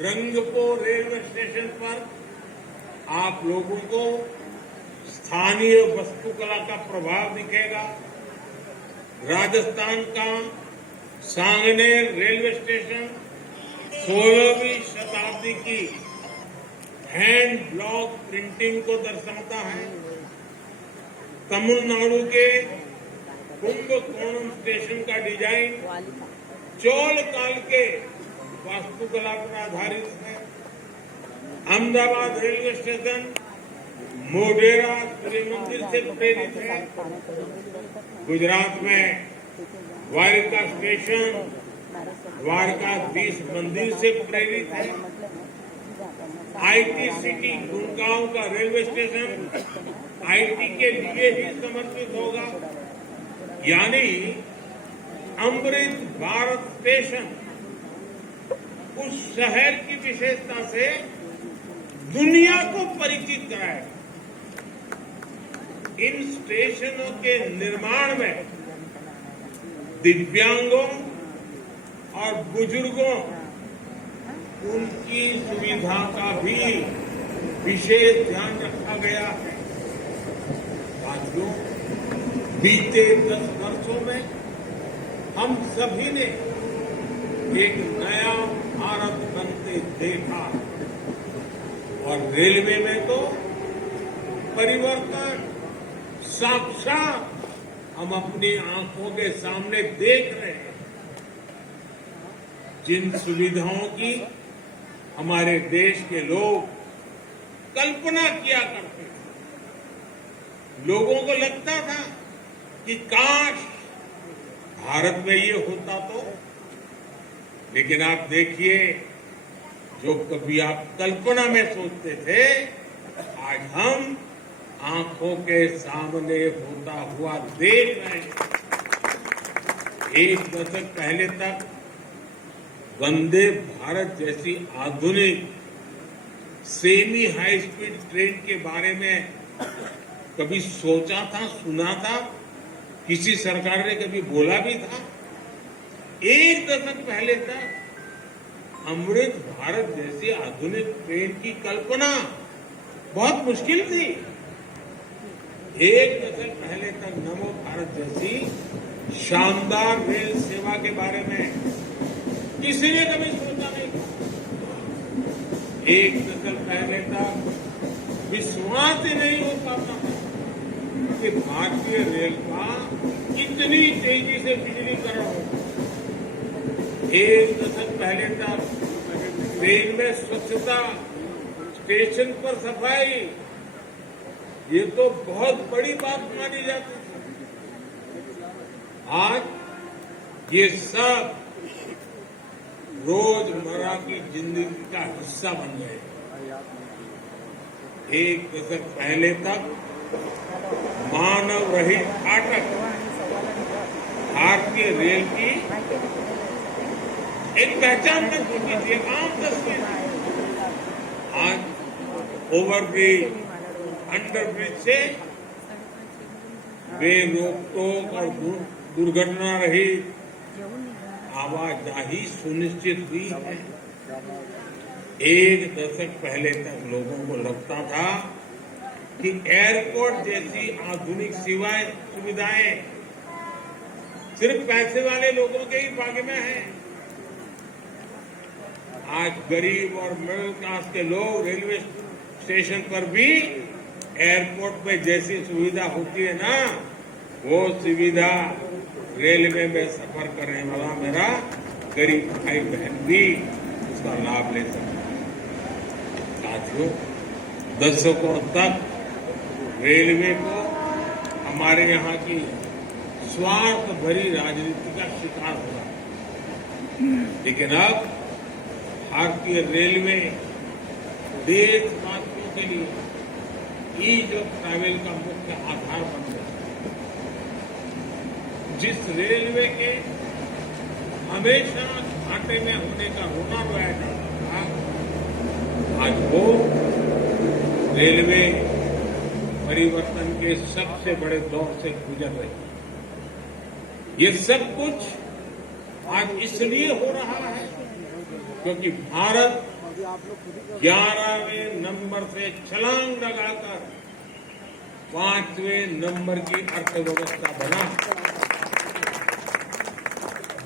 Rangpur railway station पर आप लोगों को स्थानीय वास्तुकला का प्रभाव दिखेगा। राजस्थान का सांगनेर रेलवे स्टेशन 16वीं शताब्दी की हैंड ब्लॉक प्रिंटिंग को दर्शाता है। तमिलनाडु के कुंभकोणम स्टेशन का डिजाइन चोल काल के वास्तुकला पर आधारित है। अहमदाबाद रेलवे स्टेशन मोढेरा सूर्य मंदिर से प्रेरित है। गुजरात में द्वारका स्टेशन द्वारकाधीश मंदिर से प्रेरित है। आईटी सिटी गुड़गांव का रेलवे स्टेशन आईटी के लिए ही समर्पित होगा। यानी अमृत भारत स्टेशन उस शहर की विशेषता से दुनिया को परिचित कराएगा। इन स्टेशनों के निर्माण में दिव्यांगों और बुजुर्गों उनकी सुविधा का भी विशेष ध्यान रखा गया है। साथियों, बीते 10 वर्षों में हम सभी ने एक नया भारत बनते देखा और रेलवे में तो परिवर्तन साक्षात हम अपनी आंखों के सामने देख रहे हैं। जिन सुविधाओं की हमारे देश के लोग कल्पना किया करते थे, लोगों को लगता था कि काश भारत में ये होता तो। लेकिन आप देखिए, जो कभी आप कल्पना में सोचते थे, आज हम आंखों के सामने होता हुआ देख रहे हैं। एक दशक पहले तक वंदे भारत जैसी आधुनिक सेमी हाई स्पीड ट्रेन के बारे में कभी सोचा था, सुना था? किसी सरकार ने कभी बोला भी था? एक दशक पहले तक अमृत भारत जैसी आधुनिक ट्रेन की कल्पना बहुत मुश्किल थी। एक दशक पहले तक नमो भारत जैसी शानदार रेल सेवा के बारे में किसी ने कभी सोचा नहीं था। एक दशक पहले तक विश्वास ही नहीं हो पाता था कि भारतीय रेल का इतनी तेजी से बिजलीकरण होगा। एक दशक पहले तक ट्रेन में स्वच्छता, स्टेशन पर सफाई, ये तो बहुत बड़ी बात मानी जाती थी। आज ये सब रोजमर्रा की जिंदगी का हिस्सा बन गए। एक दशक पहले तक मानव रहित फाटक भारतीय रेल की एक पहचान बन चुकी थी, एक आम तस्वीर। आज ओवरब्रिज, अंडरब्रिज से बेरोक-टोक और दुर्घटना रहित आवाजाही सुनिश्चित हुई है। एक दशक पहले तक लोगों को लगता था कि एयरपोर्ट जैसी आधुनिक सुविधाएं सिर्फ पैसे वाले लोगों के ही भाग्य में है। आज गरीब और मिडिल क्लास के लोग रेलवे स्टेशन पर भी एयरपोर्ट में जैसी सुविधा होती है ना, वो सुविधा रेलवे में सफर करने वाला मेरा गरीब भाई बहन भी उसका लाभ ले सकता है। साथियों, दशकों तक रेलवे को हमारे यहाँ की स्वार्थ भरी राजनीति का शिकार हुआ, लेकिन अब भारतीय रेलवे देशवासियों के लिए ईज ऑफ ट्रैवल का मुख्य आधार बन गया। जिस रेलवे के हमेशा घाटे में होने का रोना रोया जाता था, आज वो रेलवे परिवर्तन के सबसे बड़े दौर से गुजर रही है। ये सब कुछ आज इसलिए हो रहा है क्योंकि भारत 11वें नंबर से छलांग लगाकर 5वें नंबर की अर्थव्यवस्था बना।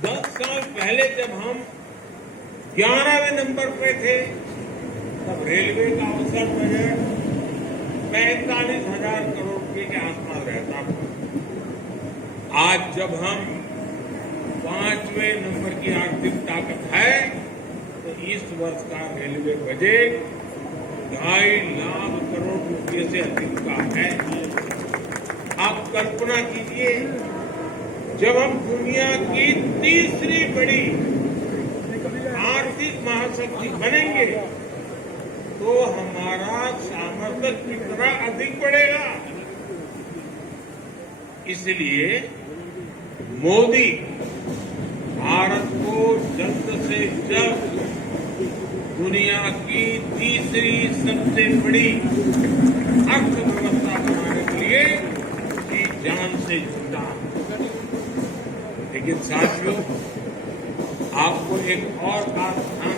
10 साल पहले जब हम 11वें नंबर पे थे तब रेलवे का औसत बजट 45,000 करोड़ रुपए के आसपास रहता था। आज जब हम 5वें नंबर की आर्थिक ताकत है तो इस वर्ष का रेलवे बजट 2.5 लाख करोड़ रुपए से अधिक का है। आप कल्पना कीजिए, जब हम दुनिया की तीसरी बड़ी आर्थिक महाशक्ति बनेंगे तो हमारा सामर्थ्य कितना अधिक बढ़ेगा। इसलिए मोदी भारत को जल्द से जल्द दुनिया की तीसरी सबसे बड़ी अर्थव्यवस्था बनाने के लिए जी जान से जुटा। लेकिन साथियों, आपको एक और बात ध्यान